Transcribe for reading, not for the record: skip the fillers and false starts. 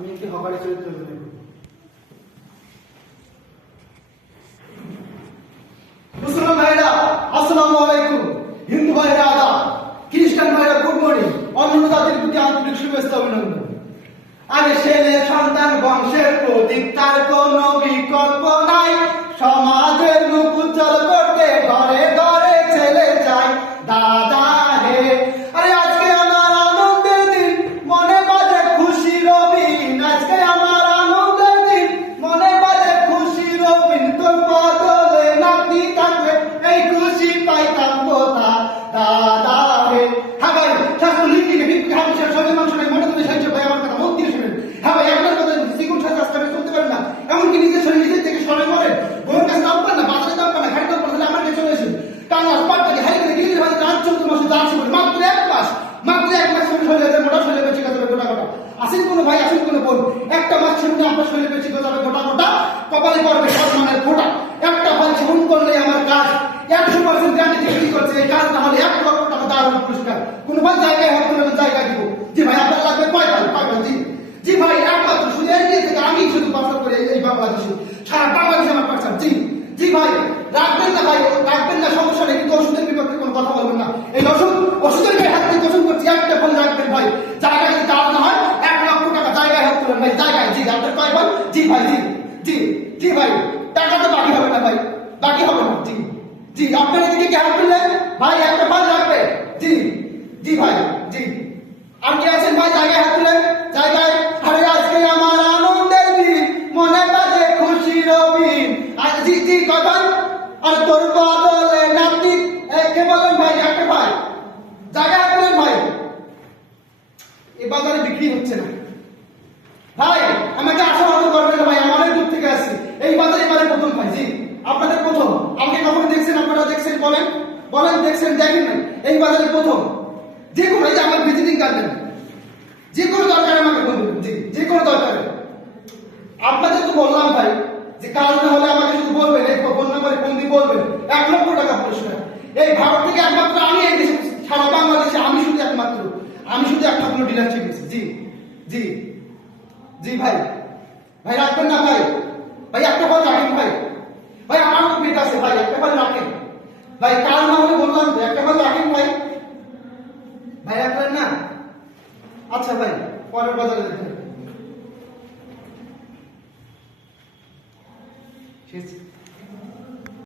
আমি একটি হকারি চরিত্র অভিনয় করি। মুসলমান ভাইরা আসসালামু আলাইকুম, হিন্দু ভাইরা আদাব, খ্রিস্টান ভাইরা গুড মর্নিং, অন্যান্য জাতির প্রতি আন্তরিক শুভেচ্ছা অভিনন্দন। আরে ছেলে সন্তান বংশের প্রদীপ, তার কোনো বিকল্প নাই। সমাজের মুখ উজ্জ্বল করতে ঘরে ঘরে ছেলে চাই। দাদা হে, আরে আজকে আমার আনন্দের দিন, মনে বাজে খুশি রবিন। আজকে আমার আনন্দের দিন, মনে বাজে খুশি রবিন। তোর বদলে নাতি থাকবে এই খুশি পাইতাম কোথা। দাদা হে, হ্যাঁ ভাই শাসন লিখিকে ভিত্তি হামছে সবে মানুষ নেই মনে করে সাহায্য ভাই আমার কথা মন দিয়ে শুনেন। হ্যাঁ ভাই আপনার কথা সিকুন সাথে আস্তে চলতে পারেন না, এমনকি নিজের শরীর নিজের থেকে সরে করেন। বোনের কাছে দাম পান না, বাজারে দাম পান না, ঘাড়ি দাম পান না, আমার কাছে চলে এসেন। টানা পাট থেকে হাই করে গিয়ে ভাই 4 মাসে দাম শুরু মাত্র 1 মাস, মাত্র 1 মাস শুরু হয়ে যাবে মোটা শরীরে বেঁচে গেছে গোটা গোটা। আসেন কোনো ভাই, আসেন কোনো বোন, একটা মাস শুরু আপনার শরীরে বেঁচে যাবে গোটা গোটা, কপালে পড়বে সম্মানের ফোঁটা। একটা ফল জীবন করলে আমার কাজ 100% গ্যারান্টি তৈরি করছে। এই কাজ না হলে 1 লক্ষ টাকা দারুণ পুরস্কার। কোন ভাই জায়গায় হাত করে জায়গায় দিব। জি ভাই আপনার লাগবে কয়টা জি জি ভাই একমাত্র শুধু এগিয়ে থেকে আমি শুধু পার্সেল করে এই বাংলাদেশে সারা বাংলাদেশে আমার পার্সেল। জি জি ভাই রাখবেন না ভাই, রাখবেন না সমস্যা নেই, কিন্তু ওষুধের বিপক্ষে কোনো কথা বলবেন না। এই ওষুধের গায়ে হাত দিয়ে গোসল করছি, একটা ফোন রাখবেন ভাই, জায়গায় যদি দাঁড়ানো হয় 1 লক্ষ টাকা জায়গায় হাত তুলেন ভাই, জায়গায়। জি আপনার কয় ভাই? জি ভাই জি জি জি ভাই টাকা তো বাকি হবে না ভাই, বাকি হবে না। জি জি আপনার এদিকে কি হাত তুললেন ভাই, একটা ফোন রাখবে। জি জি ভাই জি আর কে আছেন ভাই জায়গায় হাত তুলেন, জায়গায়। আরে আজকে আমার আনন্দের দিন, মনে বাজে খুশি রবিন। জি জি কথা আর তোর বদলে নাতি কে বলেন ভাই, একটা ভাই জায়গায় হাত তুলেন ভাই। এই বাজারে বিক্রি হচ্ছে না ভাই, আমাকে আশাবাদ করবেন না ভাই, আমি অনেক দূর থেকে আসছি। এই বাজারে এবারে প্রথম ভাই। জি আপনাদের প্রথম, আমাকে কখন দেখছেন আপনারা? দেখছেন বলেন বলেন, দেখছেন দেখেন না? এই বাজারে প্রথম। যে কোনো এই যে আমার ভিজিটিং কার্ড দেন, যে কোনো দরকারে আমাকে বলবেন। জি যে কোনো দরকারে। আপনাদের তো বললাম ভাই যে কাজ না হলে আমাকে শুধু বলবেন, এই ফোন নাম্বারে ফোন দিয়ে বলবেন, 1 লক্ষ টাকা পুরস্কার। এই ভারত থেকে একমাত্র আমি এই দেশে, সারা বাংলাদেশে আমি শুধু একমাত্র ডিলারশিপ দিচ্ছি। জি জি জি ভাই ভাই রাখবেন না ভাই, ভাই একটা ফল রাখেন ভাই, ভাই আমার তো পেট আছে ভাই, একটা ফল রাখেন ভাই, কাল না হলে বললাম তো একটা ফল রাখেন ভাই, ভাই রাখবেন না? আচ্ছা ভাই পরের বাজারে দেখেন।